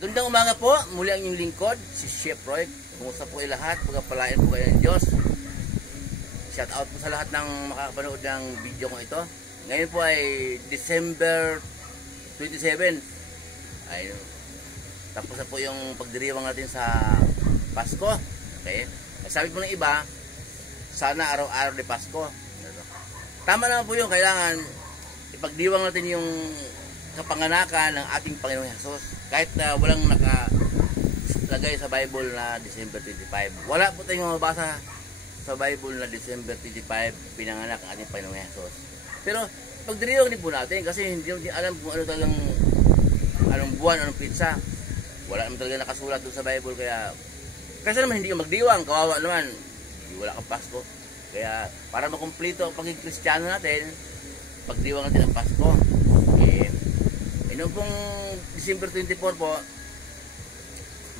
Gandang umaga po, muli ang inyong lingkod, si Chef Roy. Kumusta po kayo lahat? Pagpapalain po kayo ng Diyos. Shout out po sa lahat ng makakapanood ng video ko ito. Ngayon po ay December 27. Ay, tapos na po yung pagdiriwang natin sa Pasko. Okay? Sabi po ng iba, sana araw-araw de Pasko. Tama naman po yung kailangan ipagdiwang natin yung kapanganakan ng ating Panginoong Hesus. Kahit na walang nakalagay sa Bible na December 25. Wala po tayong mabasa sa Bible na December 25 pinanganak ang ating Panginoong Hesus. Pero pagdiriwang din po natin kasi hindi alam kung ano talagang anong buwan, anong pizza. Wala naman talaga nakasulat doon sa Bible. Kaya kasi naman hindi ka magdiwang, kawawa naman. Wala kang Pasko. Kaya para makumpleto ang pagiging Kristiyano natin, pagdiwang natin ang Pasko. Noong pong December 24 po,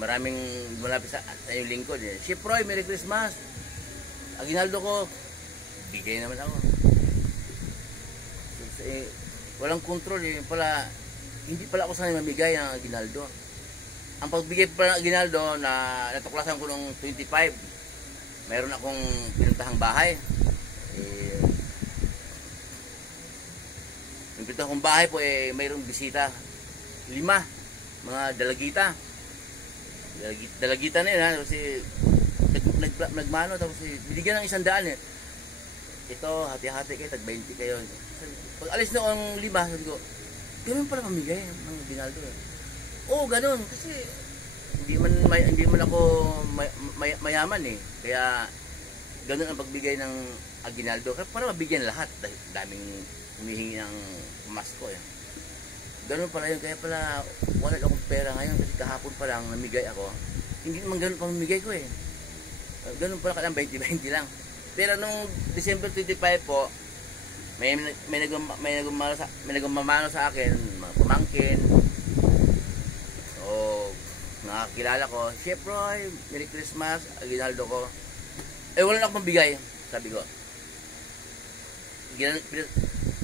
maraming malapit sa yung lingkod. Chef Roy, Merry Christmas. Aguinaldo ko, bigay naman ako. So, walang control pala, hindi pala ako sanay mamigay ng Aguinaldo. Ang pagbigay pa ng Aguinaldo na natuklasan ko noong 25, mayroon akong pinuntahang bahay. Yung pinto kong bahay po mayroong bisita. 5 mga dalagita. Dalagita na yun ha. Kasi nagmano tapos binigyan ng 100 Ito, hati-hati kayo, tag 20 kayo. Pag alis na ang 5, sabi ko, ganun pala mamigay ng Aguinaldo. Oo, ganun. Kasi hindi man ako mayaman Kaya ganun ang pagbigay ng Aguinaldo. Para mabigyan lahat. Dahil daming humihingi ng Pasko Ganun pala yun. Kaya pala wala akong pera ngayon kasi kahapon pa lang namigay ako. Hindi naman ganun pa mamigay ko Ganun pala lang 20-20 lang. Pero nung December 25 po, may nagmamano sa akin, mga pamangkin. So, nakakilala ko, Chef Roy, Merry Christmas, Aguinaldo ko. Wala na akong mabigay, sabi ko.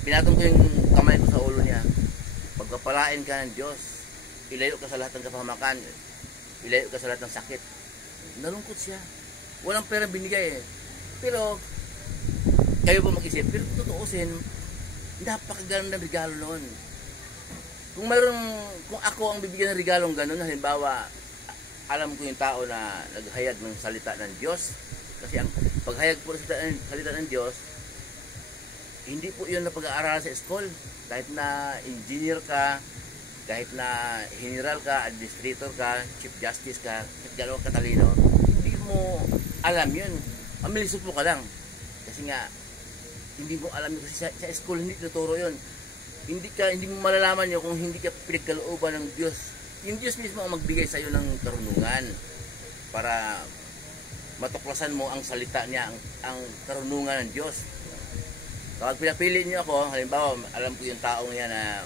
Pinatong ko yung kamay ko sa ulo niya. Pagpapalain ka ng Diyos, ilayo ka sa lahat ng kapahamakan, ilayo ka sa lahat ng sakit. Nalungkot siya. Walang pera binigay Pero, kayo po mag-isip, pero tutuusin, napakaganda ng regalo noon. Kung ako ang bibigyan ng regalong gano'n, halimbawa, alam ko yung tao na naghayag ng salita ng Diyos, kasi ang paghayag po ng salita ng Diyos, hindi po yun na pag-aaral sa school. Kahit na engineer ka, kahit na general ka, administrator ka, chief justice ka, kahit gano'ng katalino, hindi mo alam yun. Mamilisok mo ka lang. Kasi nga, hindi mo alam yun. Kasi sa school, hindi tuturo yun. Hindi mo malalaman yun kung hindi ka pinagkalooban ng Diyos. Yung Diyos mismo ang magbigay sa iyo ng karunungan para matuklasan mo ang salita niya, ang karunungan ng Diyos. Kapag pinapili niyo ako, halimbawa, alam ko yung taong yan na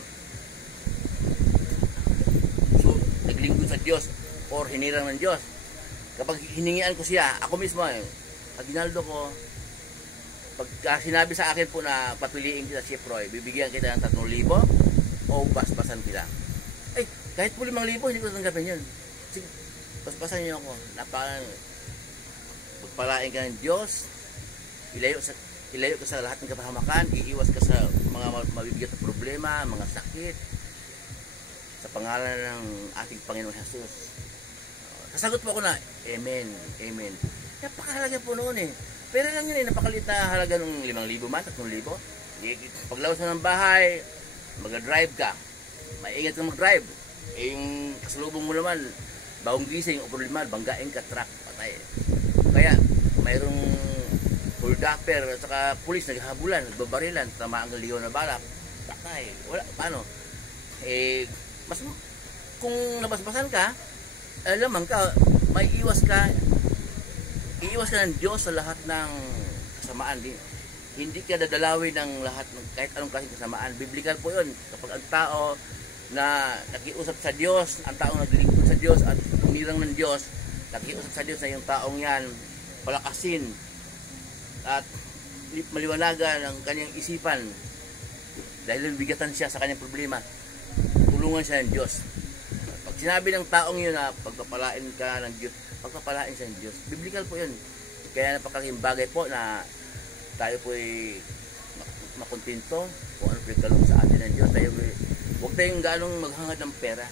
naglingkod sa Diyos or hinirang ng Diyos. Kapag hiningian ko siya, ako mismo Aguinaldo ko, pagka sinabi sa akin po na papiliin kita Chef Roy, bibigyan kita ng 3,000 o basbasan kita. Kahit po 5,000, hindi ko tanggapin yun. Sige, basbasan niyo ako. Pagpalain ka ng Diyos, ilayo ka sa lahat ng kapahamakan, iiwas ka sa mga mabibigat na problema, mga sakit, sa pangalan ng ating Panginoong Hesus. Sasagot po ako na, Amen, Amen. Napakahalaga po noon Pero lang yun napakaliit na halaga ng 5,000 man, 3,000. Paglawas mo ng bahay, mag-drive ka, maingat kang mag-drive. Yung kasalubong mo naman, bagong gising o problema, banggain ka, truck, patay. Kaya, mayroong holdapper at saka pulis naghahabulan, nagbabarilan, tamaan ng ligaw na balak, patay. Wala, paano? Kung nabasbasan ka, lamang ka, may iwas ka ng Diyos sa lahat ng kasamaan. Hindi ka dadalawin ng lahat ng kahit anong klaseng kasamaan. Biblikal po yun. Kapag ang tao na nakiusap sa Diyos, ang taong naglingkod sa Diyos at umirang ng Diyos, nakiusap sa Diyos na yung taong yan palakasin at maliwanagan ang kanyang isipan dahil bigatan siya sa kanyang problema, tulungan siya ng Diyos. Pag sinabi ng taong yun na pagpapalain ka ng Diyos, pagpapalain siya ng Diyos. Biblical po yun. Kaya napakalaking bagay po na tayo po ay makontento kung ano po yung kaloob sa atin ng Diyos. Huwag tayong ganong maghangad ng pera.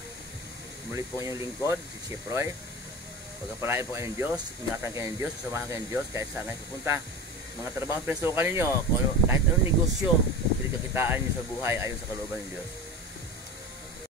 Muli po yung lingkod, si Chef Roy. Pagpapalain po kayo ng Diyos, ingatan kayo ng Diyos, samahan kayo ng Diyos kahit saan kayo pupunta. Mga trabaho pesukan ninyo, kahit anong negosyo, pinagkakitaan nyo sa buhay ayon sa kalooban ng Diyos.